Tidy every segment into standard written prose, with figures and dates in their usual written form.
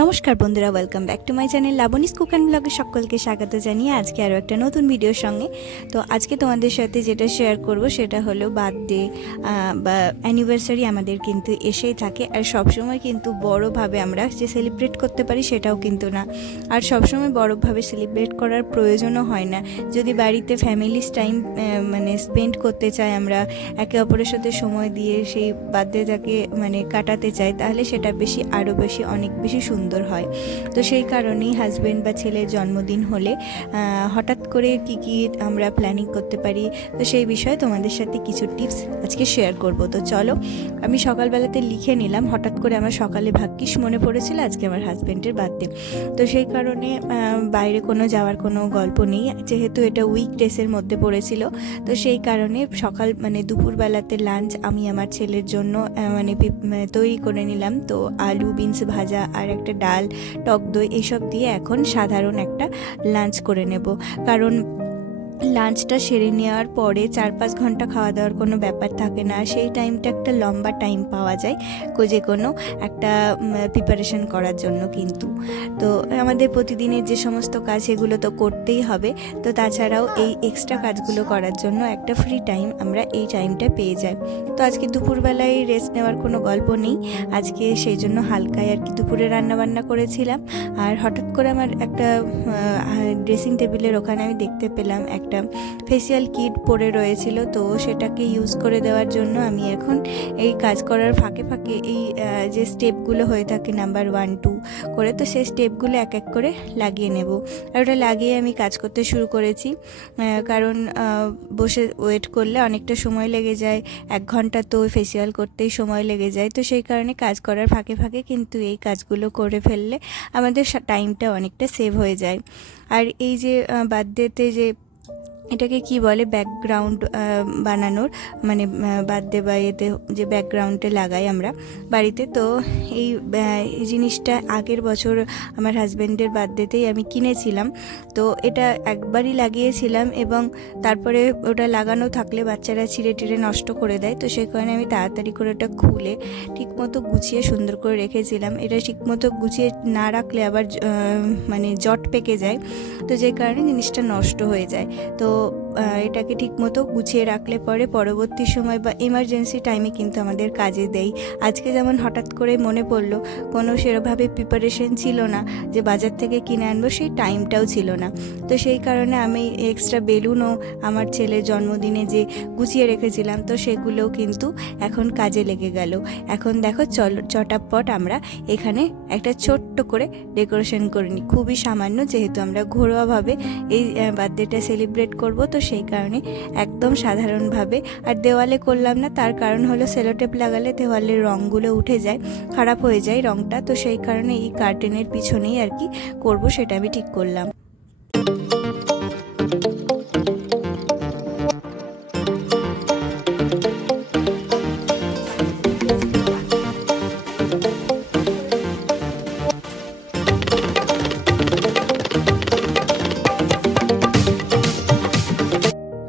নমস্কার বন্ধুরা, welcome back to my channel Labani's cook and ব্লগে সকলকে স্বাগত জানিয়ে আজকে আরও একটা নতুন ভিডিওর সঙ্গে। তো আজকে তোমাদের সাথে যেটা শেয়ার করব সেটা হলো বার্থডে বা অ্যানিভার্সারি আমাদের কিন্তু এসেই থাকে, আর সবসময় কিন্তু বড়োভাবে আমরা যে সেলিব্রেট করতে পারি সেটাও কিন্তু না, আর সবসময় বড়োভাবে সেলিব্রেট করার প্রয়োজনও হয় না। যদি বাড়িতে ফ্যামিলিস টাইম স্পেন্ড করতে চাই, আমরা একে অপরের সাথে সময় দিয়ে সেই বার্থডেটাকে কাটাতে চাই, তাহলে সেটা আরও বেশি অনেক বেশি সুন্দর হয়। তো সেই কারণেই হাজব্যান্ড বা ছেলের জন্মদিন হলে হঠাৎ করে কি আমরা প্ল্যানিং করতে পারি, তো সেই বিষয়ে তোমাদের সাথে কিছু টিপস আজকে শেয়ার করব। তো চলো, আমি সকালবেলাতে লিখে নিলাম, হঠাৎ করে আমার সকালে ভাগ্যিস মনে পড়েছিল আজকে আমার হাজব্যান্ডের বার্থডে। তো সেই কারণে বাইরে কোনো যাওয়ার কোনো গল্প নেই, যেহেতু এটা উইকডেসের মধ্যে পড়েছিল। তো সেই কারণে দুপুরবেলাতে লাঞ্চ আমি আমার ছেলের জন্য তৈরি করে নিলাম। তো আলু বিনস ভাজা আর একটা ডাল, টক দই এইসব দিয়ে এখন সাধারণ একটা লাঞ্চ করে নেব, কারণ লাঞ্চটা সেরে নেওয়ার পরে 4-5 ঘন্টা খাওয়া দাওয়ার কোনো ব্যাপার থাকে না, সেই টাইমটা একটা লম্বা টাইম পাওয়া যায় যে কোনো একটা প্রিপারেশন করার জন্য। কিন্তু তো আমাদের প্রতিদিনের যে সমস্ত কাজ সেগুলো তো করতেই হবে, তো তাছাড়াও এই এক্সট্রা কাজগুলো করার জন্য একটা ফ্রি টাইম আমরা এই টাইমটা পেয়ে যাই। তো আজকে দুপুরবেলায় রেস্ট নেওয়ার কোনো গল্প নেই, আজকে সেই জন্য হালকায় আর কি দুপুরে রান্নাবান্না করেছিলাম। আর হঠাৎ করে আমার একটা ড্রেসিং টেবিলের ওখানে আমি দেখতে পেলাম একটা ফেসিয়াল কিট পড়ে রয়েছিল, তো সেটাকে ইউজ করে দেওয়ার জন্য আমি এখন এই কাজ করার ফাঁকে ফাঁকে এই যে স্টেপগুলো হয়ে থাকে নাম্বার 1-2 করে, তো সেই স্টেপগুলো এক এক করে লাগিয়ে নেব। আর ওটা লাগিয়ে আমি কাজ করতে শুরু করেছি, কারণ বসে ওয়েট করলে অনেকটা সময় লেগে যায়, 1 ঘন্টা তো ফেসিয়াল করতেই সময় লেগে যায়। তো সেই কারণে কাজ করার ফাঁকে ফাঁকে কিন্তু এই কাজগুলো করে ফেললে আমাদের টাইমটা অনেকটা সেভ হয়ে যায়। আর এই যে বার্থডেতে যে এটাকে কি বলে, ব্যাকগ্রাউন্ড বানানোর বার্থডে বা এতে যে ব্যাকগ্রাউন্ডে লাগাই আমরা বাড়িতে, তো এই জিনিসটা আগের বছর আমার হাজব্যান্ডের বার্থডেতেই আমি কিনেছিলাম। তো এটা একবারই লাগিয়েছিলাম এবং তারপরে ওটা লাগানো থাকলে বাচ্চারা ছিঁড়ে টিড়ে নষ্ট করে দেয়, তো সেই কারণে আমি তাড়াতাড়ি করে ওটা খুলে ঠিকমতো গুছিয়ে সুন্দর করে রেখেছিলাম। এটা ঠিকমতো গুছিয়ে না রাখলে আবার জট পেকে যায়, তো যে কারণে জিনিসটা নষ্ট হয়ে যায়। তো এটাকে ঠিকমতো গুছিয়ে রাখলে পরে পরবর্তী সময় বা এমার্জেন্সি টাইমে কিন্তু আমাদের কাজে দেয়। আজকে যেমন হঠাৎ করে মনে পড়লো, কোনো সেরকমভাবে প্রিপারেশন ছিল না যে বাজার থেকে কিনে আনবো, সেই টাইমটাও ছিল না। তো সেই কারণে আমি এক্সট্রা বেলুনও আমার ছেলের জন্মদিনে যে গুছিয়ে রেখেছিলাম, তো সেগুলোও কিন্তু এখন কাজে লেগে গেল। এখন দেখো চটাপট আমরা এখানে একটা ছোট্ট করে ডেকোরেশন করে নিই, খুবই সামান্য, যেহেতু আমরা ঘরোয়াভাবে এই বার্থডেটা সেলিব্রেট করব, তো সেই কারণে একদম সাধারণভাবে। আর দেওয়ালে করলাম না, তার কারণ হলো সেলোটেপ লাগালে দেওয়ালের রঙগুলো উঠে যায়, খারাপ হয়ে যায় রঙটা, তো সেই কারণে এই কার্টেনের পিছনেই আর কি করব, সেটা আমি ঠিক করলাম।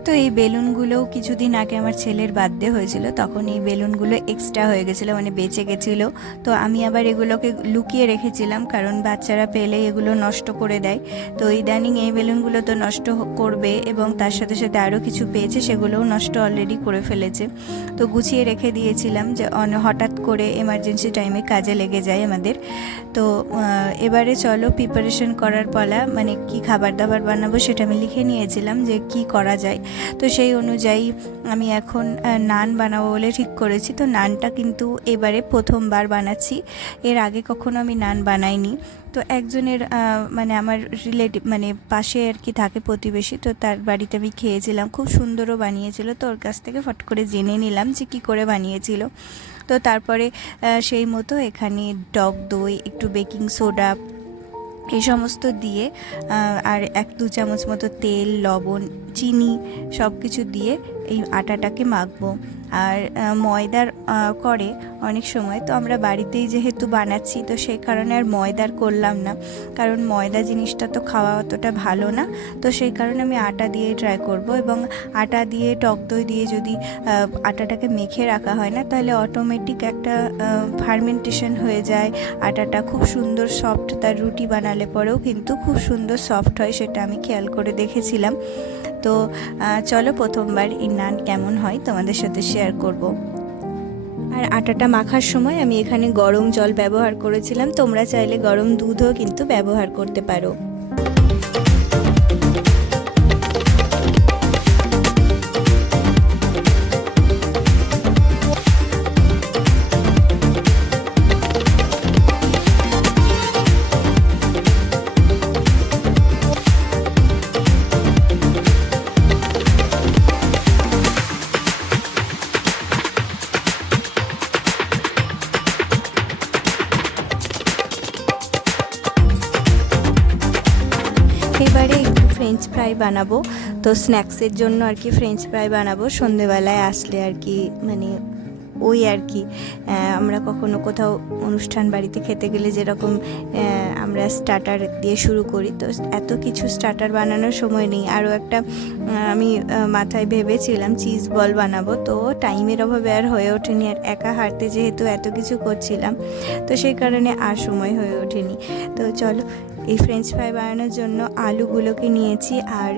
তো এই বেলুনগুলোও কিছুদিন আগে আমার ছেলের বার্থডে হয়েছিল, তখন এই বেলুনগুলো এক্সট্রা হয়ে গেছিলো, বেঁচে গেছিলো। তো আমি আবার এগুলোকে লুকিয়ে রেখেছিলাম, কারণ বাচ্চারা পেলে এগুলো নষ্ট করে দেয়। তো ইদানিং এই বেলুনগুলো তো নষ্ট করবে, এবং তার সাথে সাথে আরও কিছু পেয়েছে, সেগুলোও নষ্ট অলরেডি করে ফেলেছে। তো গুছিয়ে রেখে দিয়েছিলাম যে হঠাৎ করে এমার্জেন্সি টাইমে কাজে লেগে যায় আমাদের। তো এবারে চলো প্রিপারেশন করার পালা, কি খাবার দাবার বানাবো সেটা আমি লিখে নিয়েছিলাম যে কি করা যায়। তো সেই অনুযায়ী আমি এখন নান বানাবো বলে ঠিক করেছি। তো নানটা কিন্তু এবারে প্রথমবার বানাচ্ছি, এর আগে কখনো আমি নান বানাইনি। তো একজনের আমার রিলেটিভ পাশে আর কি থাকে প্রতিবেশী, তো তার বাড়িতে আমি খেয়েছিলাম, খুব সুন্দরও বানিয়েছিল। তো ওর কাছ থেকে ফট করে জেনে নিলাম যে কী করে বানিয়েছিল। তো তারপরে সেই মতো এখানে টক দই, একটু বেকিং সোডা, এই সমস্ত দিয়ে আর 1-2 চামচ মতো তেল, লবণ, চিনি সব কিছু দিয়ে এই আটাটাকে মাখবো। আর ময়দার করে অনেক সময়, তো আমরা বাড়িতেই যেহেতু বানাচ্ছি তো সেই কারণে আর ময়দার করলাম না, কারণ ময়দা জিনিসটা তো খাওয়া অতটা ভালো না। তো সেই কারণে আমি আটা দিয়েই ট্রাই করব। এবং আটা দিয়ে টক দই দিয়ে যদি আটাটাকে মেখে রাখা হয় না, তাহলে অটোমেটিক একটা ফার্মেন্টেশন হয়ে যায়, আটাটা খুব সুন্দর সফট, তার রুটি বানালে পরেও কিন্তু খুব সুন্দর সফট হয়, সেটা আমি খেয়াল করে দেখেছিলাম। তো চলো প্রথমবার এই নান কেমন হয় তোমাদের সাথে শেয়ার করব। আর আটাটা মাখার সময় আমি এখানে গরম জল ব্যবহার করেছিলাম, তোমরা চাইলে গরম দুধও কিন্তু ব্যবহার করতে পারো। এবারে একটু ফ্রেঞ্চ ফ্রাই বানাবো, তো স্ন্যাক্সের জন্য আর কি ফ্রেঞ্চ ফ্রাই বানাবো সন্ধেবেলায় আসলে আর কি, মানে ওই আর কি আমরা কখনো কোথাও অনুষ্ঠান বাড়িতে খেতে গেলে যেরকম আমরা স্টার্টার দিয়ে শুরু করি, তো এত কিছু স্টার্টার বানানোর সময় নেই। আরও একটা আমি মাথায় ভেবেছিলাম চিজ বল বানাবো, তো টাইমের অভাবে আর হয়ে ওঠেনি, আর একা হাঁটতে যেহেতু এত কিছু করছিলাম তো সেই কারণে আর সময় হয়ে ওঠেনি। তো চলো, এই ফ্রেঞ্চ ফ্রাই বানানোর জন্য আলুগুলোকে নিয়েছি, আর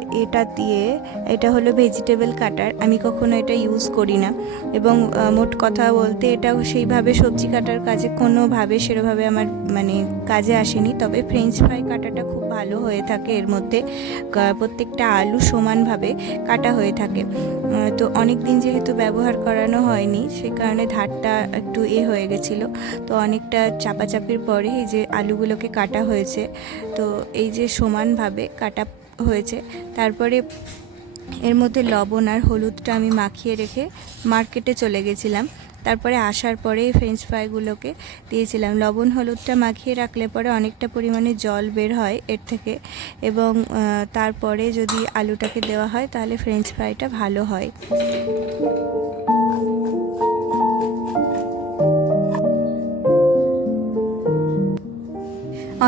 এটা হলো ভেজিটেবল কাটার, আমি কখনো এটা ইউজ করি না। এবং মোট কথা বলতে এটা সেইভাবে সবজি কাটার কাজে কোনোভাবে সেরকমভাবে আমার মানে কাজে আসেনি, তবে ফ্রেঞ্চ ফ্রাই কাটাটা খুব ভালো হয়ে থাকে, এর মধ্যে প্রত্যেকটা আলু সমানভাবে কাটা হয়ে থাকে। তো অনেক দিন যেহেতু ব্যবহার করানো হয়নি সেই কারণে ধারটা একটু হয়ে গেছিলো, তো অনেকটা চাপাচাপির পরে এই যে আলুগুলোকে কাটা হয়েছে, তো এই যে সমানভাবে কাটা হয়েছে। তারপরে এর মধ্যে লবণ আর হলুদটা আমি মাখিয়ে রেখে মার্কেটে চলে গেছিলাম, তারপরে আসার পরে ফ্রেঞ্চ ফ্রাইগুলোকে দিয়েছিলাম। লবণ হলুদটা মাখিয়ে রাখলে পরে অনেকটা পরিমাণে জল বের হয় এর থেকে, এবং তারপরে যদি আলুটাকে দেওয়া হয় তাহলে ফ্রেঞ্চ ফ্রাইটা ভালো হয়।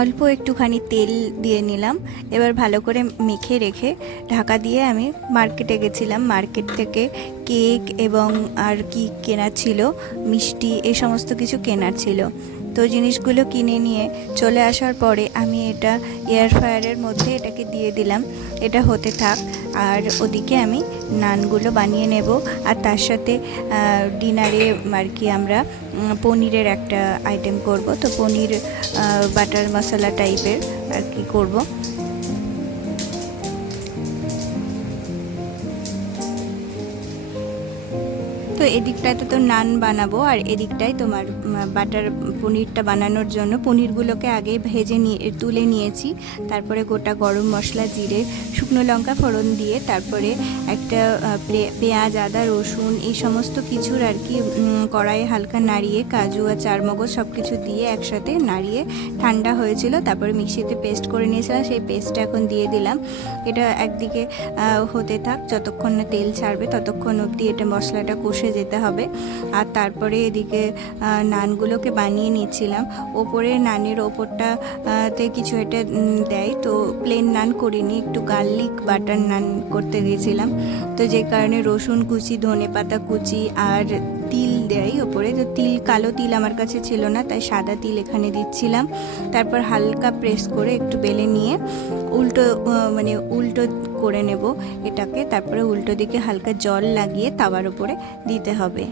অল্প একটুখানি তেল দিয়ে নিলাম, এবার ভালো করে মেখে রেখে ঢাকা দিয়ে আমি মার্কেটে গেছিলাম। মার্কেট থেকে কেক এবং আর কি কেনার ছিল, মিষ্টি, এই সমস্ত কিছু কেনার ছিল। তো জিনিসগুলো কিনে নিয়ে চলে আসার পরে আমি এটা এয়ার ফ্রায়ারের মধ্যে এটাকে দিয়ে দিলাম, এটা হতে থাক। আর ওদিকে আমি নানগুলো বানিয়ে নেব, আর তার সাথে ডিনারে আর কি আমরা পনিরের একটা আইটেম করব, তো পনির বাটার মশলা টাইপের আর কি করব। তো এদিকটাতে তো নান বানাবো, আর এদিকটায় তোমার বাটার পনিরটা বানানোর জন্য পনিরগুলোকে আগে ভেজে তুলে নিয়েছি। তারপরে গোটা গরম মশলা, জিরে, শুকনো লঙ্কা ফোড়ন দিয়ে তারপরে একটা পেঁয়াজ, আদা, রসুন এই সমস্ত কিছুর আর কি কড়াইয়ে হালকা নাড়িয়ে, কাজু আর চারমগজ সব কিছু দিয়ে একসাথে নাড়িয়ে ঠান্ডা হয়েছিল, তারপরে মিক্সিতে পেস্ট করে নিয়েছিলাম, সেই পেস্টটা এখন দিয়ে দিলাম। এটা একদিকে হতে থাক, যতক্ষণ না তেল ছাড়বে ততক্ষণ অবধি এটা মশলাটা কষে যেতে হবে। আর তারপরে এদিকে নানগুলোকে বানিয়ে নিচ্ছিলাম। ওপরে নানের ওপরটাতে কিছু একটা দেয়, তো প্লেন নান করিনি, একটু গার্লিক বাটার নান করতে গিয়েছিলাম, তো যে কারণে রসুন কুচি, ধনেপাতা কুচি আর তিল দেয় ওপরে। তো কালো তিল আমার কাছে ছিল না, তাই সাদা তিল এখানে দিচ্ছিলাম। তারপর হালকা প্রেস করে একটু বেলে নিয়ে উল্টো করে নেব এটাকে, তারপরে উল্টো দিকে হালকা জল লাগিয়ে তাওয়ার উপরে দিতে হবে।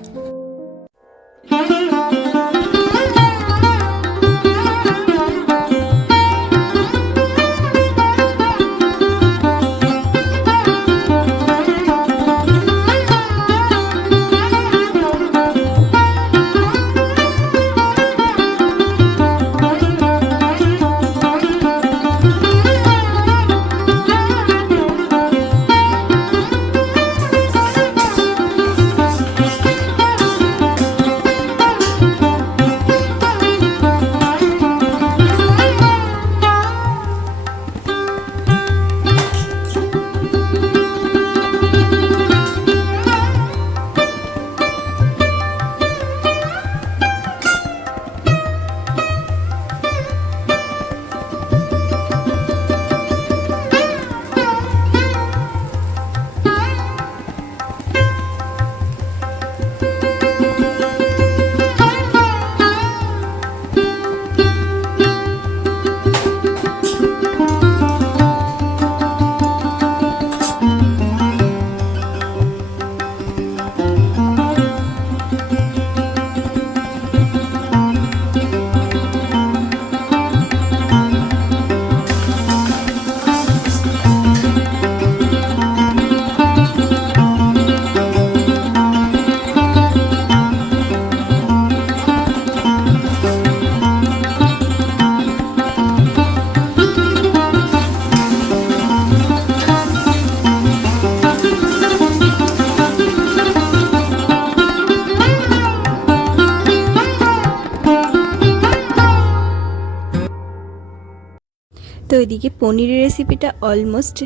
তো এদিকে পনিরের রেসিপিটা অলমোস্ট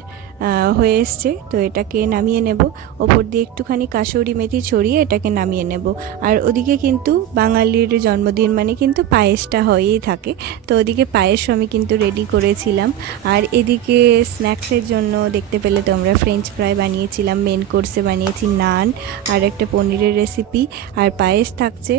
হয়ে এসছে। তো এটাকে নামিয়ে নেব, ওপর দিয়ে একটুখানি কাসুরি মেথি ছড়িয়ে এটাকে নামিয়ে নেব। আর ওদিকে কিন্তু বাঙালির জন্মদিন মানে কিন্তু পায়েসটা হয়েই থাকে, তো ওদিকে পায়েস আমি কিন্তু রেডি করেছিলাম। আর এদিকে স্ন্যাক্সের জন্য দেখতে পেলে তোমরা ফ্রেঞ্চ ফ্রাই বানিয়েছিলাম, মেন কোর্সে বানিয়েছি নান আর একটা পনিরের রেসিপি, আর পায়েস থাকছে,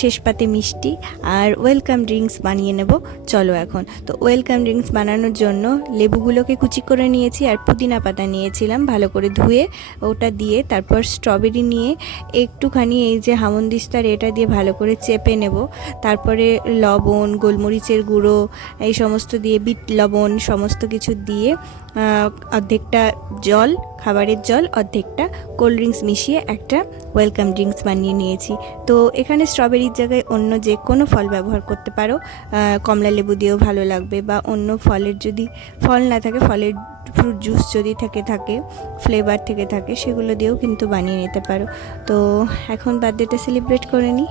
শেষ পাতে মিষ্টি, আর ওয়েলকাম ড্রিঙ্কস বানিয়ে নেব। চলো এখন তো ওয়েলকাম ড্রিঙ্কস বানানোর জন্য লেবুগুলোকে কুচি করে নিয়েছি আর পুদিনা পাতা নিয়েছিলাম ভালো করে ধুয়ে, ওটা দিয়ে তারপর স্ট্রবেরি নিয়ে একটুখানি এই যে হামনদিস্তার এটা দিয়ে ভালো করে চেপে নেব। তারপরে লবণ, গোলমরিচের গুঁড়ো এই সমস্ত দিয়ে, বিট লবণ সমস্ত কিছু দিয়ে অর্ধেকটা জল, খাবারের জল, অর্ধেকটা কোল্ড ড্রিঙ্কস মিশিয়ে একটা ওয়েলকাম ড্রিঙ্কস বানিয়ে নিয়েছি। তো এখানে স্ট্রবেরির জায়গায় অন্য যে কোনো ফল ব্যবহার করতে পারো, কমলা লেবু দিয়েও ভালো লাগবে, বা অন্য ফলের যদি ফল না থাকে, ফলের ফ্রুট জুস যদি থাকে ফ্লেভার থেকে থাকে, সেগুলো দিয়েও কিন্তু বানিয়ে নিতে পারো। তো এখন বার্থডেটা সেলিব্রেট করে নিই।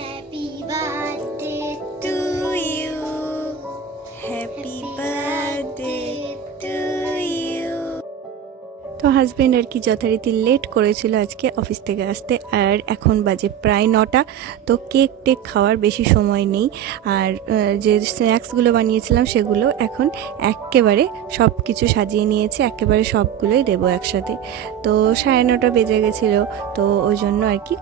Happy birthday to you, happy birthday to you. তো হাজব্যান্ড আর কি যথারীতি লেট করেছিল আজকে অফিস থেকে আসতে, আর এখন বাজে প্রায় 9টা। তো কেক টেক খাওয়ার বেশি সময় নেই, আর যে স্ন্যাক্সগুলো বানিয়েছিলাম সেগুলো এখন একেবারে সব কিছু সাজিয়ে নিয়েছি, একেবারে সবগুলোই দেবো একসাথে। তো 9:30 বেজে গেছিলো, তো ওই জন্য আর কি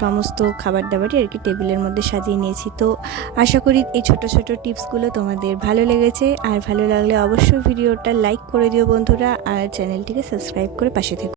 সমস্ত খাবার দাবারই আর কি টেবিলের মধ্যে সাজিয়ে নিয়েছি। তো আশা করি এই ছোট ছোট টিপসগুলো তোমাদের ভালো লেগেছে, আর ভালো লাগলে অবশ্যই ভিডিওটা লাইক করে দিও বন্ধুরা, আর চ্যানেলটিকে সাবস্ক্রাইব করে পাশে থেকো।